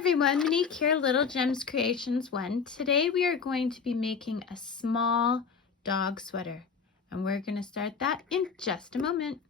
everyone, Monique here, Little Gems Creations 1. Today we are going to be making a small dog sweater, and we're going to start that in just a moment.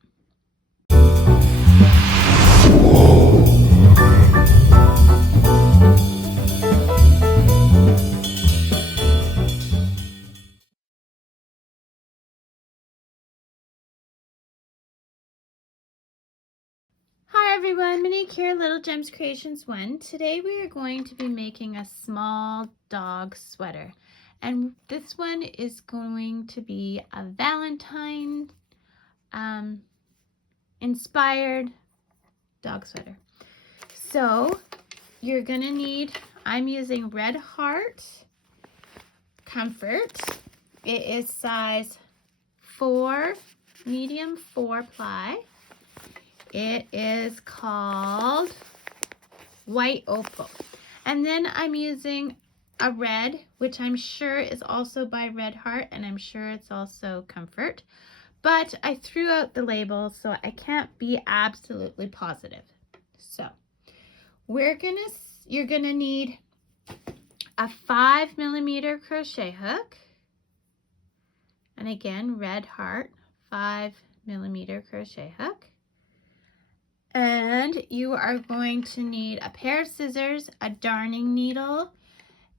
Hi everyone, Monique here, Little Gems Creations 1. Today we are going to be making a small dog sweater, and this one is going to be a Valentine inspired dog sweater. So you're going to need, I'm using Red Heart Comfort. It is size 4, medium 4 ply. It is called White Opal. And then I'm using a red, which I'm sure is also by Red Heart, and I'm sure it's also Comfort. But I threw out the label, so I can't be absolutely positive. So you're gonna need a 5mm crochet hook, and again, Red Heart 5mm crochet hook. And you are going to need a pair of scissors, a darning needle,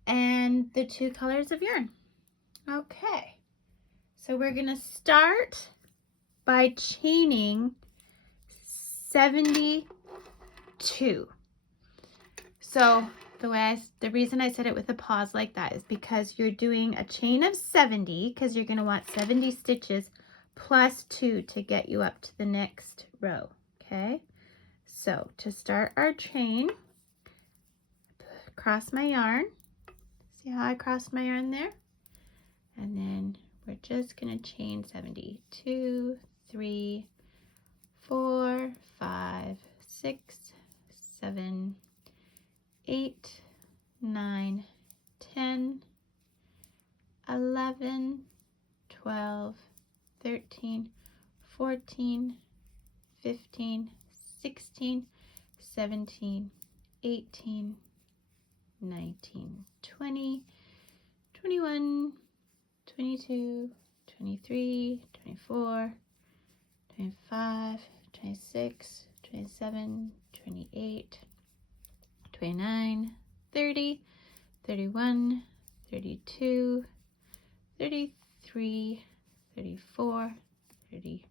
and the 2 colors of yarn. Okay, so we're gonna start by chaining 72. So the reason I said it with a pause like that is because you're doing a chain of 70, because you're gonna want 70 stitches plus 2 to get you up to the next row, okay? So to start our chain, cross my yarn. See how I crossed my yarn there? And then we're just gonna chain 70. 2, 3, 4, 5, 6, 7, 8, 9, 10, 11, 12, 13, 14, 15, 16, 17, 18, 19, 20, 21, 22, 23, 24, 25, 26, 27, 28, 29, 30, 31, 32, 33, 34, 30,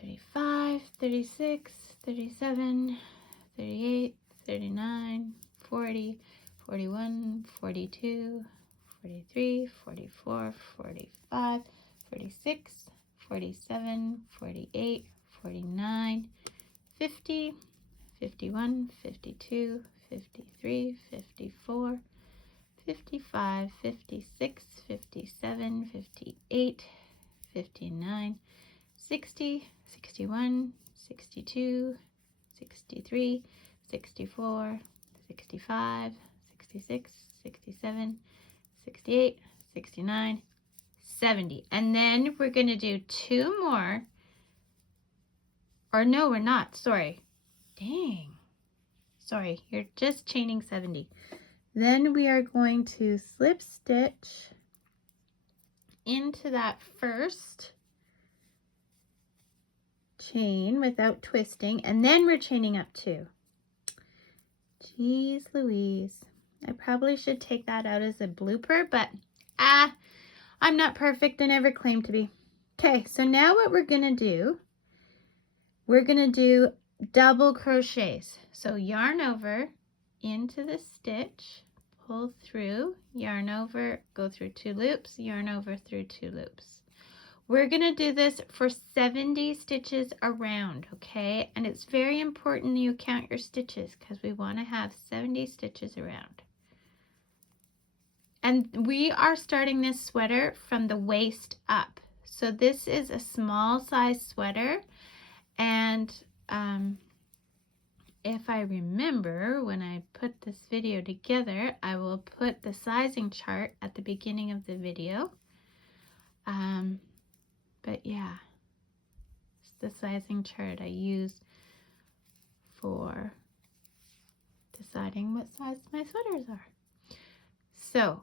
35, 36, 37, 38, 39, 40, 41, 42, 43, 44, 45, 46, 47, 48, 49, 50, 51, 52, 53, 54, 55, 56, 57, 58, 59, 60, 61, 62, 63, 64, 65, 66, 67, 68, 69, 70. And then we're going to do 2 more. Or no, we're not. Sorry. Dang. Sorry, you're just chaining 70. Then we are going to slip stitch into that first chain without twisting, and then we're chaining up 2. Jeez Louise. I probably should take that out as a blooper, but I'm not perfect. I never claimed to be. Okay, so now what we're gonna do, we're gonna do double crochets. So yarn over into the stitch, pull through, yarn over, go through 2 loops, yarn over through 2 loops. We're gonna do this for 70 stitches around, okay? And it's very important you count your stitches because we wanna have 70 stitches around. And we are starting this sweater from the waist up. So this is a small size sweater, and if I remember when I put this video together, I will put the sizing chart at the beginning of the video. But yeah, it's the sizing chart I use for deciding what size my sweaters are. So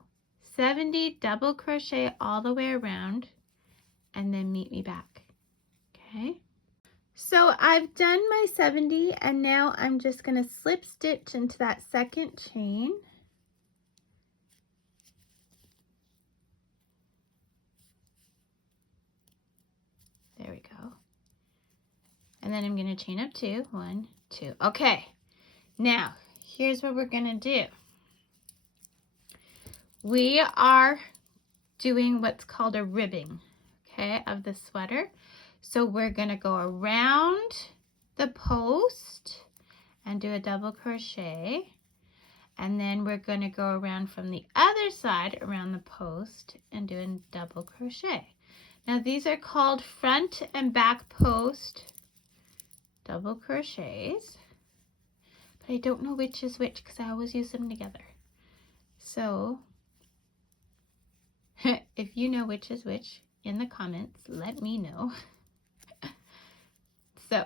70 double crochet all the way around and then meet me back. Okay, so I've done my 70 and now I'm just going to slip stitch into that second chain. There we go. And then I'm going to chain up 2, 1, 2. Okay, now here's what we're going to do. We are doing what's called a ribbing, okay, of the sweater. So we're going to go around the post and do a double crochet. And then we're going to go around from the other side around the post and do a double crochet. Now these are called front and back post double crochets, but I don't know which is which because I always use them together. So if you know which is which in the comments, let me know. So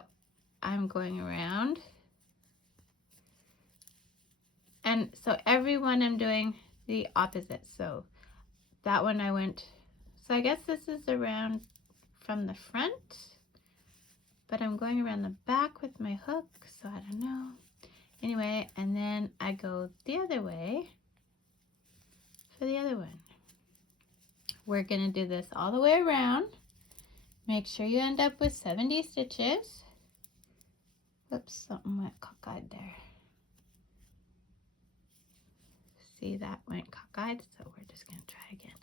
I'm going around, and so every one I'm doing the opposite. So that one I went, so I guess this is around from the front, but I'm going around the back with my hook, so I don't know. Anyway, and then I go the other way for the other one. We're going to do this all the way around. Make sure you end up with 70 stitches. Whoops, something went cockeyed there. See, that went cockeyed, so we're just going to try again.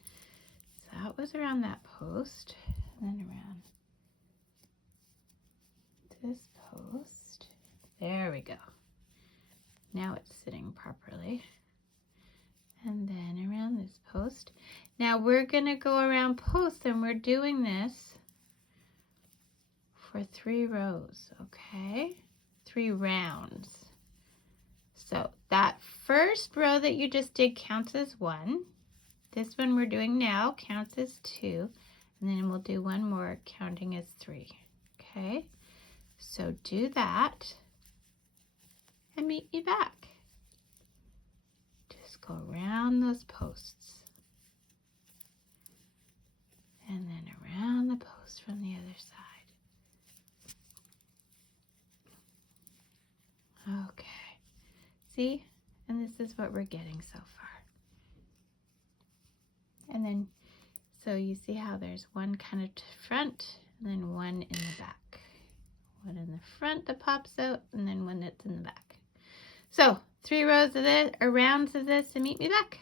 So that was around that post, and then around this post. There we go. Now it's sitting properly. And then around this post. Now we're going to go around posts, and we're doing this for 3 rows, okay? 3 rounds. So that first row that you just did counts as 1. This one we're doing now counts as 2. And then we'll do one more counting as 3, okay? So do that and meet me back. Go around those posts and then around the post from the other side. Okay, see, and this is what we're getting so far. And then so you see how there's one kind of front and then one in the back, one in the front that pops out and then one that's in the back. So 3 rows of this, or rounds of this, to meet me back.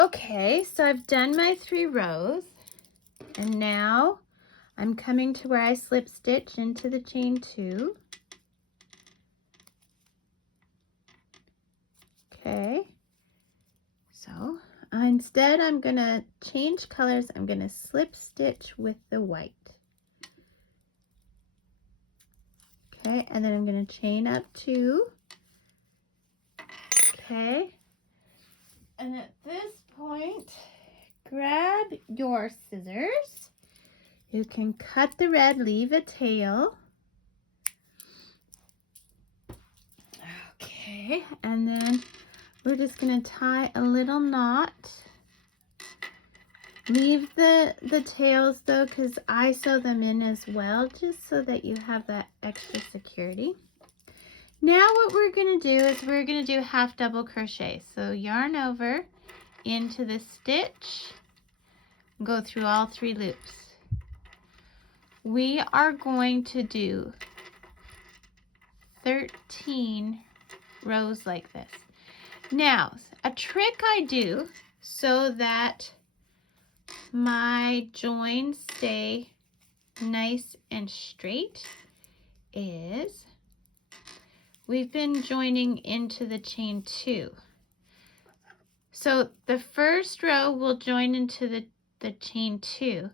Okay, so I've done my 3 rows, and now I'm coming to where I slip stitch into the chain 2. Okay, so instead I'm gonna change colors. I'm gonna slip stitch with the white. Okay, and then I'm gonna chain up 2. Okay, and at this point, grab your scissors. You can cut the red, leave a tail. Okay, and then we're just going to tie a little knot. Leave the tails though, because I sew them in as well, just so that you have that extra security. Now what we're going to do is we're going to do half double crochet. So yarn over into the stitch, go through all 3 loops. We are going to do 13 rows like this. Now, a trick I do so that my joins stay nice and straight is we've been joining into the chain 2. So the first row will join into the chain 2,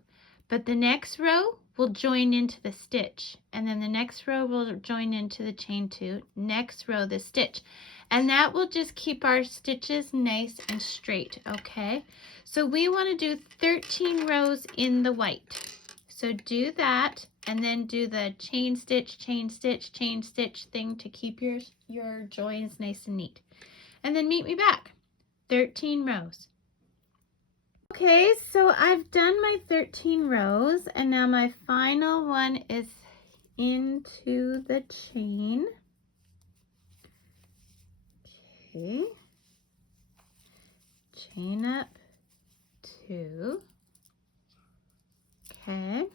but the next row will join into the stitch, and then the next row will join into the chain 2, next row the stitch, and that will just keep our stitches nice and straight, okay? So we want to do 13 rows in the white. So do that, and then do the chain stitch, chain stitch, chain stitch thing to keep your joins nice and neat. and then meet me back. 13 rows. Okay, so I've done my 13 rows, and now my final one is into the chain. Okay, chain up 2. Okay,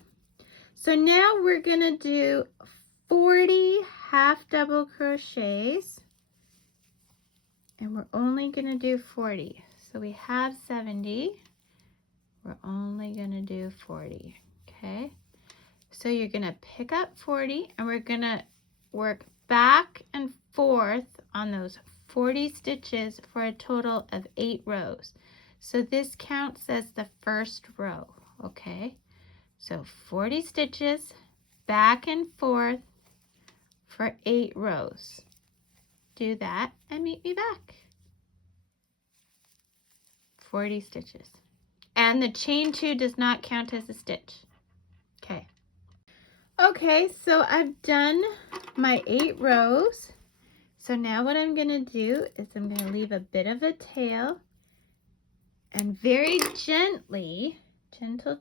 so now we're gonna do 40 half double crochets, and we're only gonna do 40. So we have 70, we're only gonna do 40. Okay, so you're gonna pick up 40, and we're gonna work back and forth on those 40 stitches for a total of 8 rows. So this counts as the first row. Okay, so 40 stitches back and forth for 8 rows. Do that and meet me back. 40 stitches. And the chain 2 does not count as a stitch. Okay. Okay, so I've done my 8 rows. So now what I'm going to do is I'm going to leave a bit of a tail, and very gently, gentle,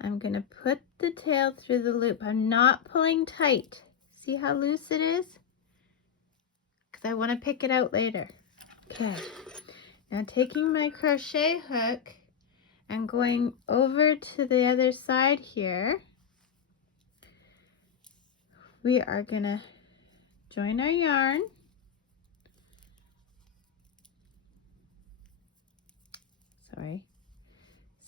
I'm going to put the tail through the loop. I'm not pulling tight. See how loose it is? Because I want to pick it out later. Okay. Now taking my crochet hook and going over to the other side here, we are going to join our yarn. Sorry.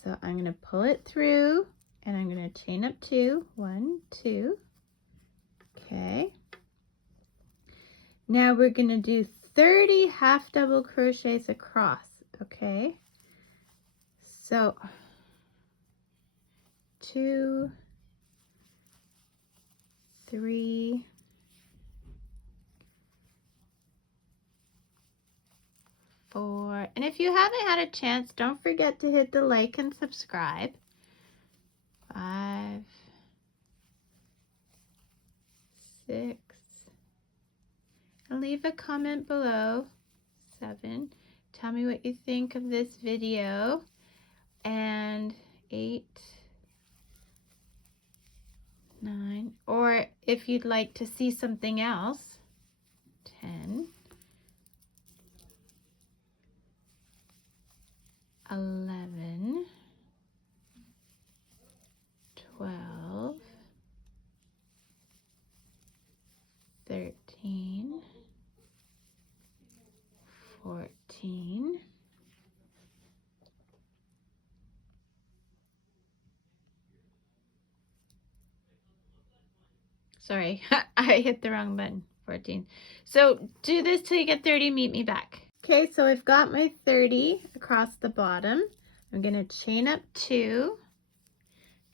So I'm going to pull it through, and I'm going to chain up 2. 1, 2. Okay. Now we're going to do 30 half double crochets across. Okay. So 2, 3, 4, and if you haven't had a chance, don't forget to hit the like and subscribe. 5, 6, and leave a comment below. 7, tell me what you think of this video. And 8, 9, or if you'd like to see something else, 10, 11, 12, 13, 14, sorry, I hit the wrong button, 14. So do this till you get 30, meet me back. Okay, so I've got my 30 across the bottom. I'm gonna chain up 2.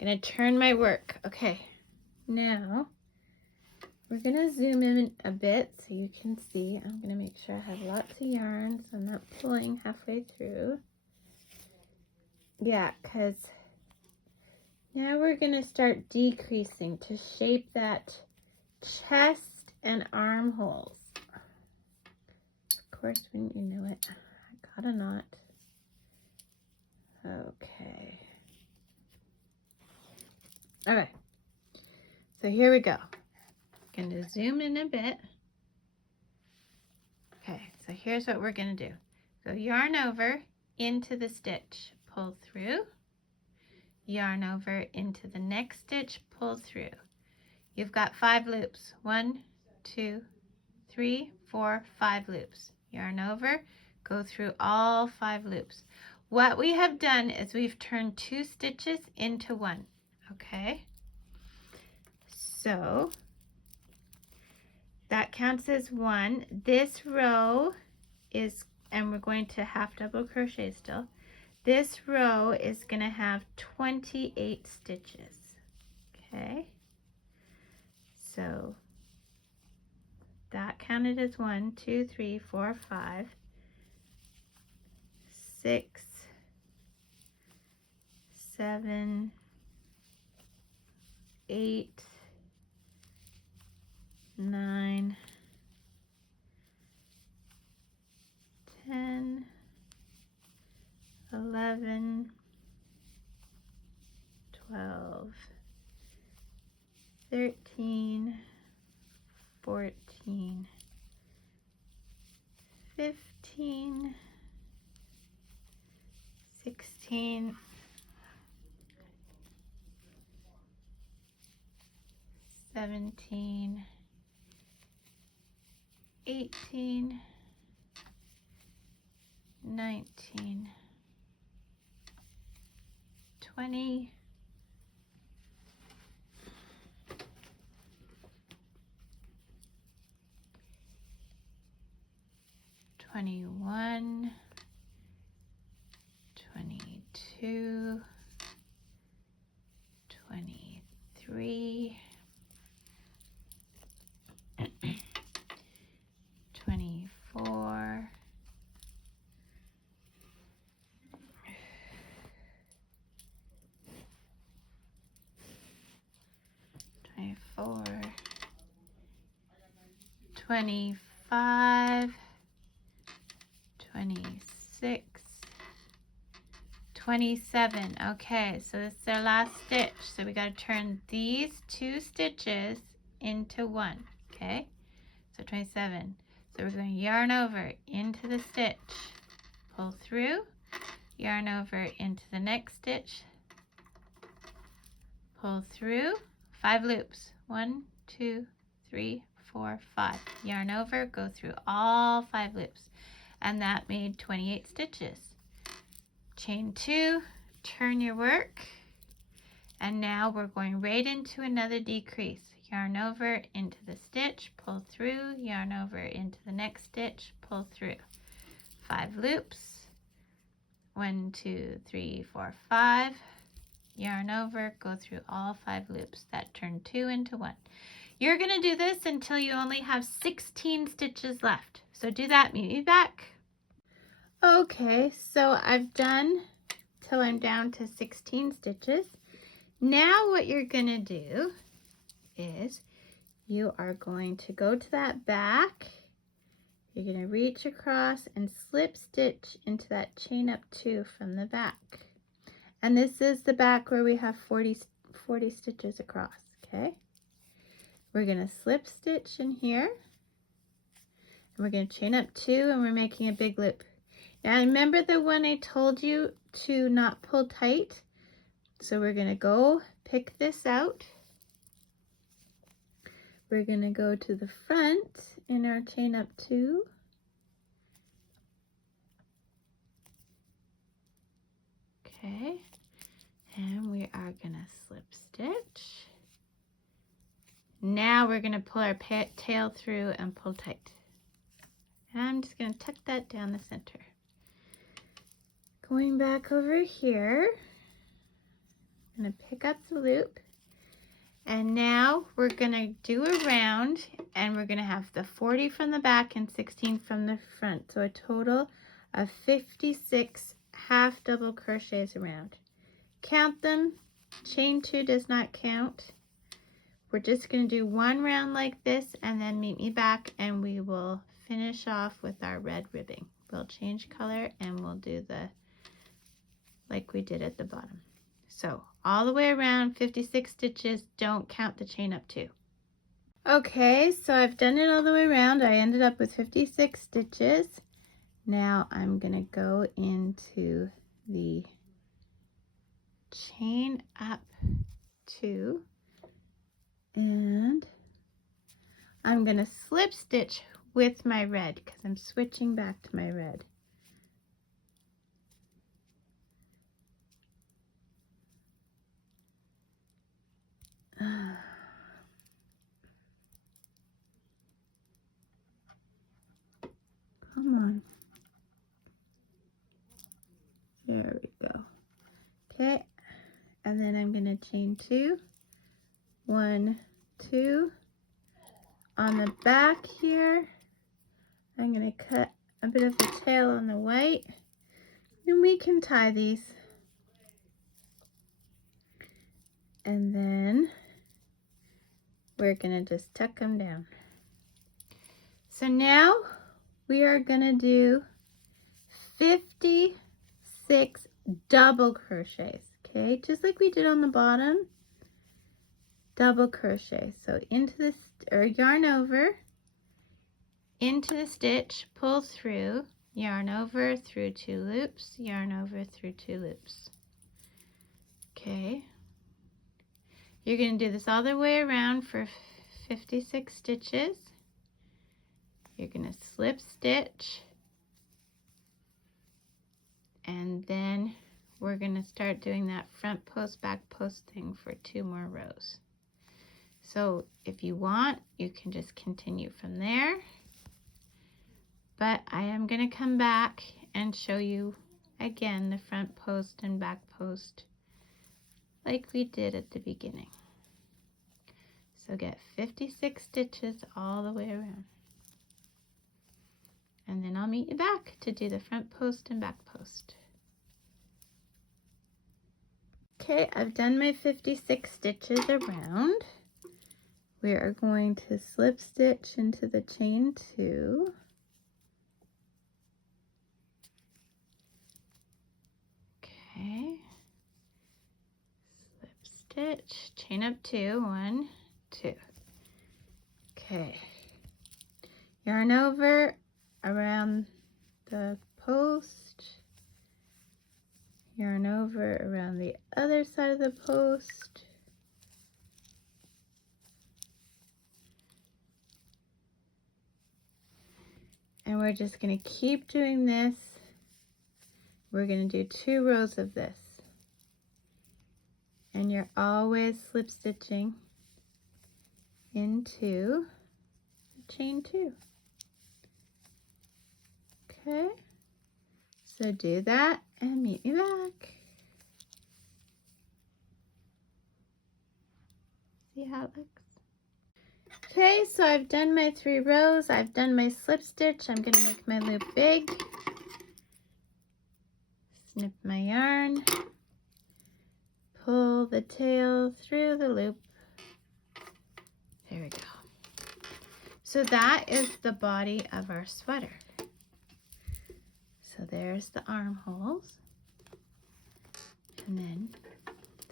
I'm gonna turn my work. Okay, now we're gonna zoom in a bit so you can see. I'm gonna make sure I have lots of yarn so I'm not pulling halfway through. Yeah, because now we're gonna start decreasing to shape that chest and armholes. Of course, wouldn't you know it, I got a knot. Okay. All right. So here we go. Going to zoom in a bit. Okay, so here's what we're going to do. Go yarn over into the stitch, pull through, yarn over into the next stitch, pull through. You've got 5 loops. 1, 2, 3, 4, 5 loops. Yarn over, go through all 5 loops. What we have done is we've turned 2 stitches into 1. Okay, so that counts as 1. This row is, and we're going to half double crochet still, this row is going to have 28 stitches. Okay, so that counted as 1, 2, 3, 4, 5, 6, 7, 8, 9, 13, 14, 15, 16, 17, 18, 19, 20, 21, 22, 23, 24, 24, 25, 26, 27. Okay, so this is our last stitch. So we got to turn these 2 stitches into 1. Okay, so 27. So we're going to yarn over into the stitch, pull through, yarn over into the next stitch, pull through, 5 loops. 1, 2, 3, 4, 5. Yarn over, go through all 5 loops. And that made 28 stitches. Chain 2, turn your work, and now we're going right into another decrease. Yarn over into the stitch, pull through, yarn over into the next stitch, pull through. 5 loops. 1, 2, 3, 4, 5. Yarn over, go through all 5 loops. That turned 2 into 1. You're going to do this until you only have 16 stitches left. So do that, meet me back. Okay, so I've done till I'm down to 16 stitches. Now what you're going to do is you are going to go to that back. You're going to reach across and slip stitch into that chain up 2 from the back. And this is the back where we have 40 stitches across, okay? We're going to slip stitch in here. And we're going to chain up 2 and we're making a big loop. Now remember the one I told you to not pull tight? So we're going to go pick this out. We're going to go to the front in our chain up 2. Okay. And we are going to slip stitch. Now we're going to pull our tail through and pull tight. And I'm just going to tuck that down the center. Going back over here, I'm going to pick up the loop. And now we're going to do a round, and we're going to have the 40 from the back and 16 from the front. So a total of 56 half double crochets around. Count them. Chain 2 does not count. We're just going to do one round like this, and then meet me back and we will finish off with our red ribbing. We'll change color and we'll do the like we did at the bottom. So all the way around, 56 stitches. Don't count the chain up 2. Okay, so I've done it all the way around. I ended up with 56 stitches. Now I'm going to go into the chain up 2, and I'm going to slip stitch with my red because I'm switching back to my red. Come on. There we go. Okay, and then I'm going to chain 2, 1, 2. On the back here, I'm going to cut a bit of the tail on the white, and we can tie these. And then we're going to just tuck them down. So now we are going to do 56 double crochets, okay? Just like we did on the bottom. double crochet. So into the, or yarn over, into the stitch, pull through, yarn over through 2 loops, yarn over through 2 loops. Okay. You're going to do this all the way around for 56 stitches. You're going to slip stitch, and then we're going to start doing that front post, back post thing for 2 more rows. So if you want, you can just continue from there. But I am going to come back and show you again the front post and back post like we did at the beginning. So get 56 stitches all the way around. And then I'll meet you back to do the front post and back post. Okay, I've done my 56 stitches around. We are going to slip stitch into the chain 2. Okay. Slip stitch, chain up 2, 1, 2. Okay. Yarn over around the post. Yarn over around the other side of the post. And we're just going to keep doing this. We're going to do 2 rows of this. And you're always slip stitching into the chain 2. Okay, so do that and meet me back. See how it looks? Okay, so I've done my 3 rows. I've done my slip stitch. I'm going to make my loop big. Snip my yarn. Pull the tail through the loop. There we go. So that is the body of our sweater. So there's the armholes, and then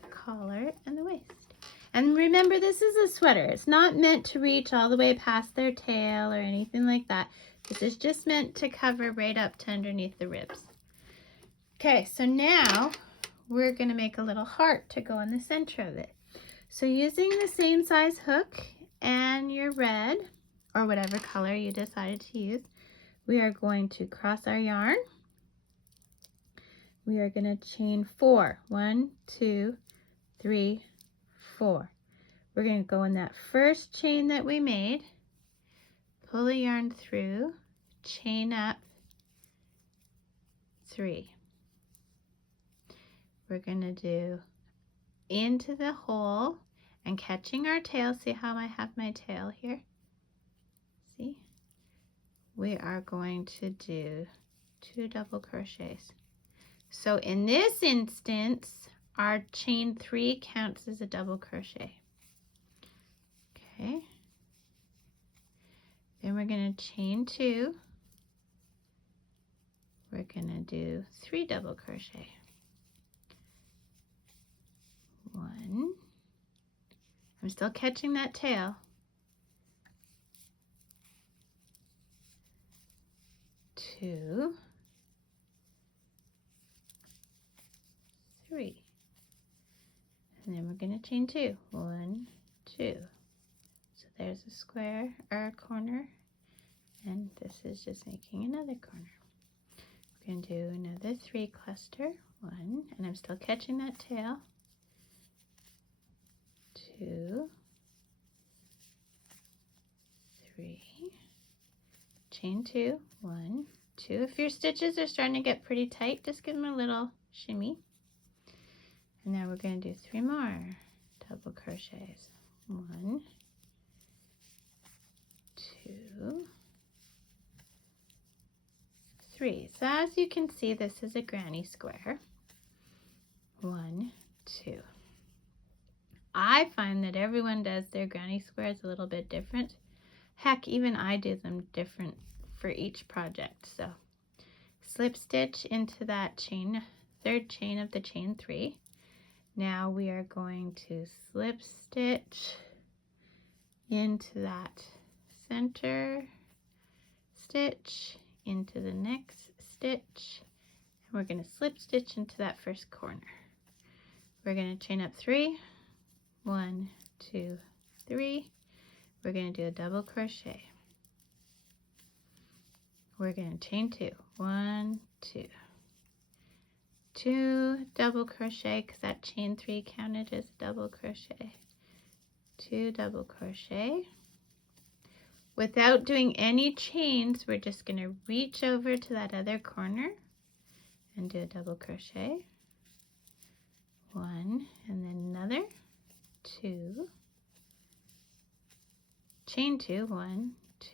the collar and the waist. And remember, this is a sweater. It's not meant to reach all the way past their tail or anything like that. This is just meant to cover right up to underneath the ribs. Okay, so now we're going to make a little heart to go in the center of it. So using the same size hook and your red, or whatever color you decided to use, we are going to cross our yarn. We are going to chain 4. 1, 2, 3, 4. We're going to go in that first chain that we made, pull the yarn through, chain up 3. We're going to do into the hole and catching our tail. See how I have my tail here? See? We are going to do 2 double crochets. So in this instance, our chain 3 counts as a double crochet. Okay. Then we're going to chain 2. We're going to do 3 double crochet. 1. I'm still catching that tail. 2. 3. And then we're going to chain 2. 1, 2. So there's a square or a corner, and this is just making another corner. We're going to do another 3 cluster. 1, and I'm still catching that tail. 2, 3, chain 2, 1, 2. If your stitches are starting to get pretty tight, just give them a little shimmy. And now we're going to do 3 more double crochets. 1, 2, 3. So as you can see, this is a granny square. 1, 2. I find that everyone does their granny squares a little bit different. Heck, even I do them different for each project. So slip stitch into that chain, third chain of the chain 3. Now we are going to slip stitch into that center stitch, into the next stitch, and we're going to slip stitch into that first corner. We're going to chain up 3, 1, 2, 3. We're going to do a double crochet. We're going to chain 2, 1, 2. 2 double crochet, because that chain 3 counted as double crochet. 2 double crochet. Without doing any chains, we're just going to reach over to that other corner and do a double crochet. 1, and then another 2. Chain 2, 1,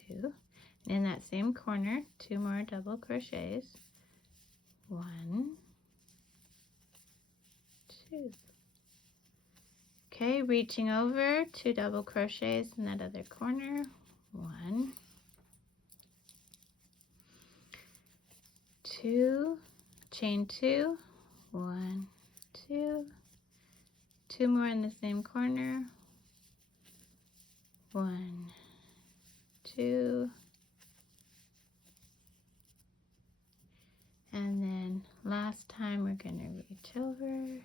2. And in that same corner, 2 more double crochets. 1, 2. Okay, reaching over, 2 double crochets in that other corner. 1, 2, chain 2, 1, 2, 2 more in the same corner. 1, 2, and then last time we're going to reach over,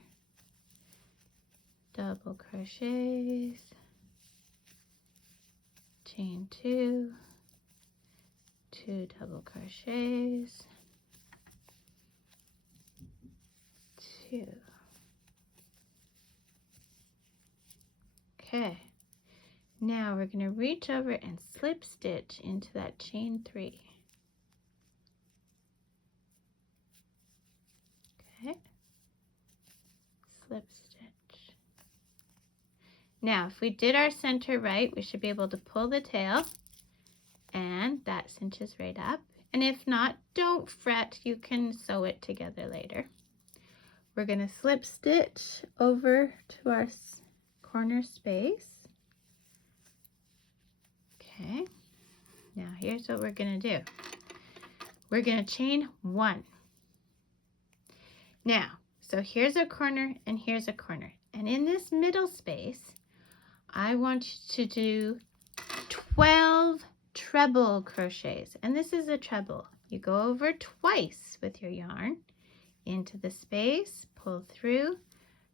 double crochets, chain 2, 2 double crochets, 2. Okay, now we're going to reach over and slip stitch into that chain 3. Okay, slip stitch. Now, if we did our center right, we should be able to pull the tail, and that cinches right up. And if not, don't fret, you can sew it together later. We're going to slip stitch over to our corner space. Okay, now here's what we're going to do. We're going to chain 1. Now, so here's a corner and here's a corner. And in this middle space, I want you to do 12 treble crochets. And this is a treble. You go over twice with your yarn into the space, pull through,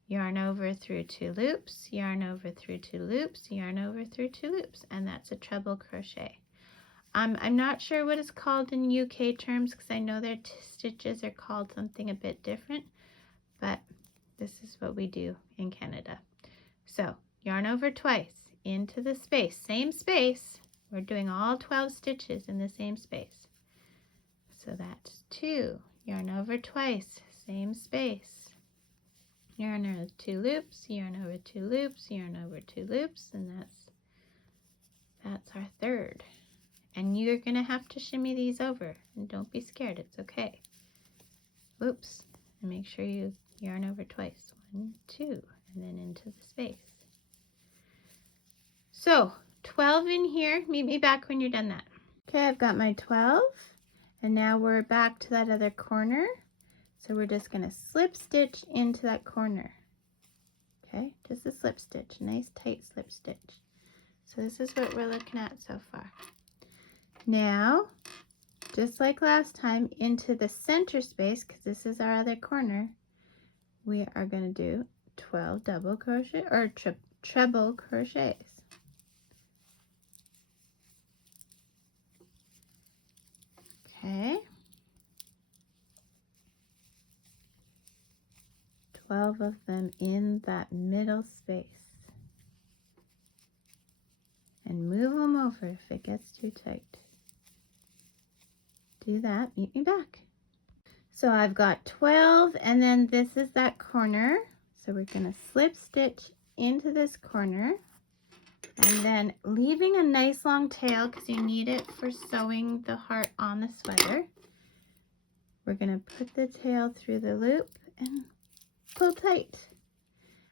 yarn over through 2 loops, yarn over through 2 loops, yarn over through 2 loops, and that's a treble crochet. I'm not sure what it's called in UK terms, because I know their stitches are called something a bit different, but this is what we do in Canada. So yarn over twice into the space, same space. We're doing all 12 stitches in the same space. So that's 2, yarn over twice, same space. Yarn over 2 loops, yarn over 2 loops, yarn over 2 loops, and that's our third. And you're going to have to shimmy these over, and don't be scared, it's okay. Oops, and make sure you yarn over twice. 1, 2, and then into the space. So 12 in here. Meet me back when you're done that. Okay, I've got my 12, and now we're back to that other corner. So we're just going to slip stitch into that corner. Okay, just a slip stitch, nice tight slip stitch. So this is what we're looking at so far. Now, just like last time, into the center space, because this is our other corner, we are going to do 12 double crochet or treble crochets. Okay. 12 of them in that middle space. And move them over if it gets too tight. Do that, meet me back. So I've got 12, and then this is that corner. So we're going to slip stitch into this corner, and then leaving a nice long tail because you need it for sewing the heart on the sweater. We're going to put the tail through the loop and pull tight.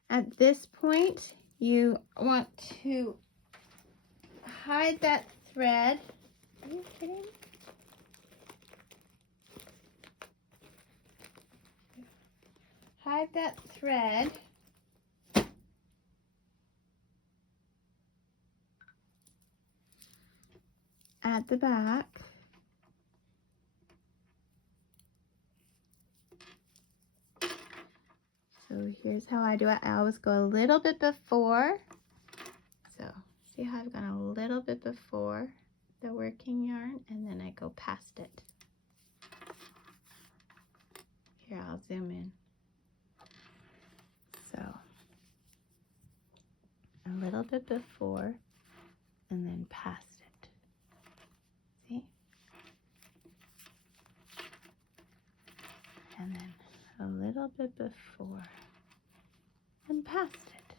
At this point, you want to hide that thread. Are you kidding me? Hide that thread at the back. So here's how I do it. I always go a little bit before. So see how I've gone a little bit before the working yarn, and then I go past it. Here, I'll zoom in. So a little bit before and then past it. See? And then a little bit before and past it.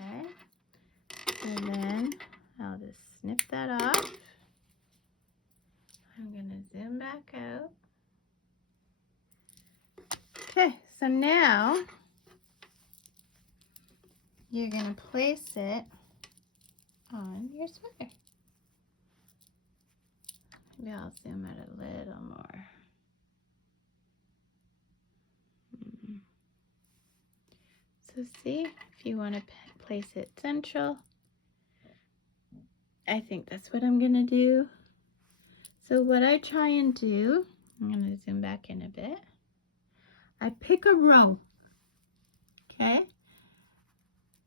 Okay. And then I'll just snip that off. I'm going to zoom back out. Okay, so now you're going to place it on your sweater. Maybe I'll zoom out a little more. So see, if you want to place it central, I think that's what I'm going to do. So what I try and do, I'm going to zoom back in a bit. I pick a row, okay?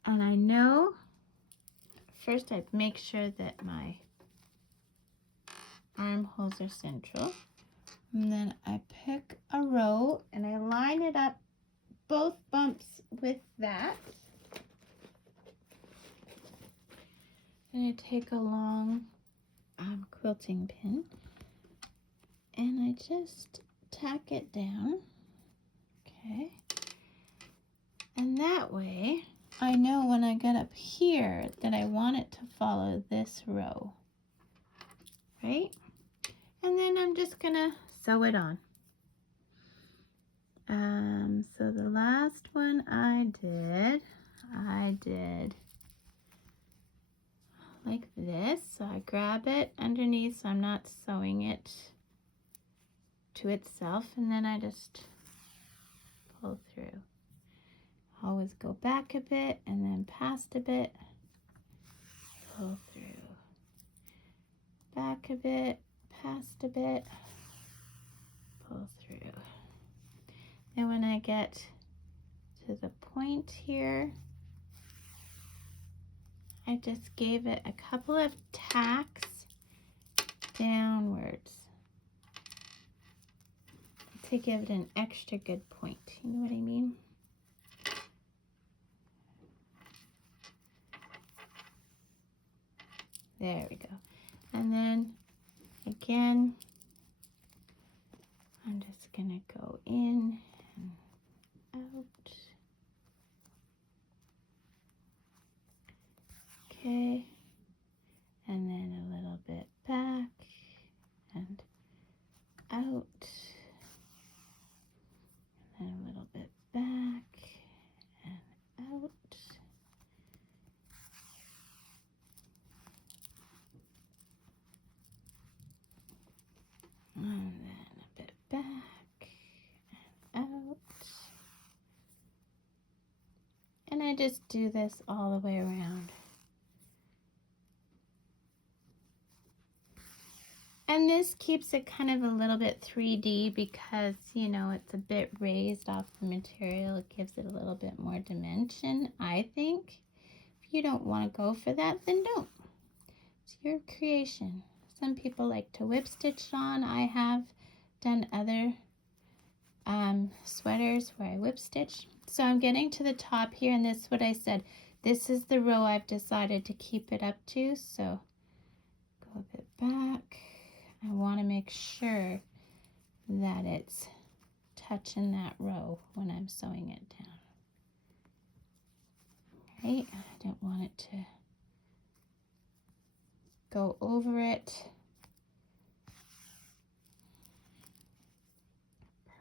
And I know, first I make sure that my armholes are central. And then I pick a row and I line it up, both bumps with that. And I take a long quilting pin and I just tack it down, okay? And that way I know when I get up here that I want it to follow this row, right? And then I'm just gonna sew it on. So the last one I did like this. So I grab it underneath so I'm not sewing it to itself, and then I just pull through. Always go back a bit and then past a bit, pull through. Back a bit, past a bit, pull through. And when I get to the point here, I just gave it a couple of tacks downwards to give it an extra good point. You know what I mean? There we go. And then again, I'm just gonna go in and out. Okay, and then a little bit back and out, and then a little bit back and out. And then a bit back and out. And I just do this all the way around. And this keeps it kind of a little bit 3D because, you know, it's a bit raised off the material. It gives it a little bit more dimension, I think. If you don't want to go for that, then don't. It's your creation. Some people like to whip stitch on. I have done other sweaters where I whip stitch. So I'm getting to the top here, and this is what I said. This is the row I've decided to keep it up to. So go a bit back. I want to make sure that it's touching that row when I'm sewing it down. Right? I don't want it to go over it.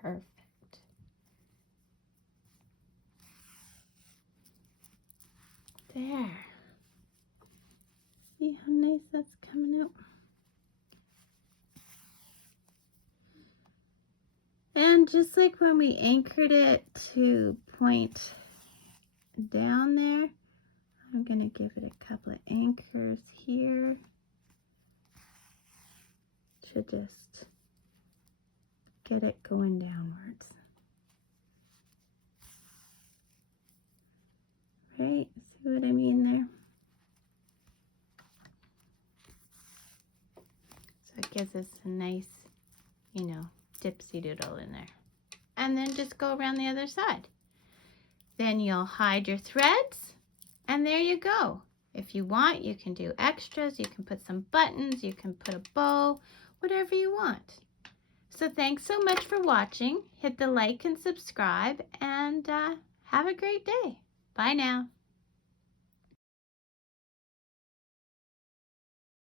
Perfect. There. See how nice that's coming out? And just like when we anchored it to point down there, I'm going to give it a couple of anchors here to just get it going downwards. Right? See what I mean there? So it gives us a nice, you know, dipsy doodle in there. And then just go around the other side. Then you'll hide your threads, and there you go. If you want, you can do extras, you can put some buttons, you can put a bow, whatever you want. So thanks so much for watching. Hit the like and subscribe, and have a great day. Bye now.